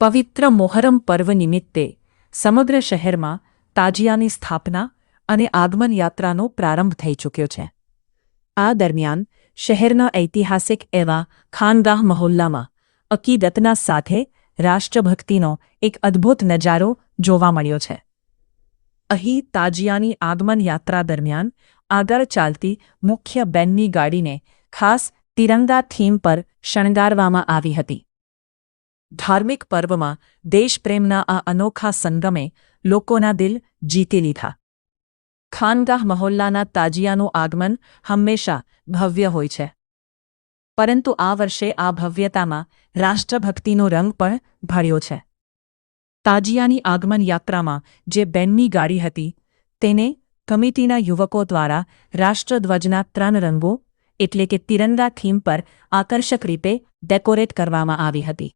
પવિત્ર મોહરમ પર્વ નિમિત્તે સમગ્ર શહેરમાં તાજિયાની સ્થાપના અને આગમન યાત્રાનો પ્રારંભ થઈ ચૂક્યો છે. આ દરમિયાન શહેરના ઐતિહાસિક એવા ખાનગાહ મહોલ્લામાં અકીદતના સાથે રાષ્ટ્રભક્તિનો એક અદ્ભુત નજારો જોવા મળ્યો છે. અહીં તાજિયાની આગમન યાત્રા દરમિયાન આગળ ચાલતી મુખ્ય બેન્ડની ગાડીને ખાસ તિરંગા થીમ પર શણગારવામાં આવી હતી. ધાર્મિક પર્વમાં દેશપ્રેમના આ અનોખા સંગમે લોકોના દિલ જીતી લીધા. ખાનગાહ મહોલ્લાના તાજિયાનું આગમન હંમેશા ભવ્ય હોય છે, પરંતુ આ વર્ષે આ ભવ્યતામાં રાષ્ટ્રભક્તિનો રંગ પણ ભળ્યો છે. તાજિયાની આગમન યાત્રામાં જે બેન્ડની ગાડી હતી તેને કમિટીના યુવકો દ્વારા રાષ્ટ્રધ્વજના 3 રંગો એટલે કે તિરંગા થીમ પર આકર્ષક રીતે ડેકોરેટ કરવામાં આવી હતી.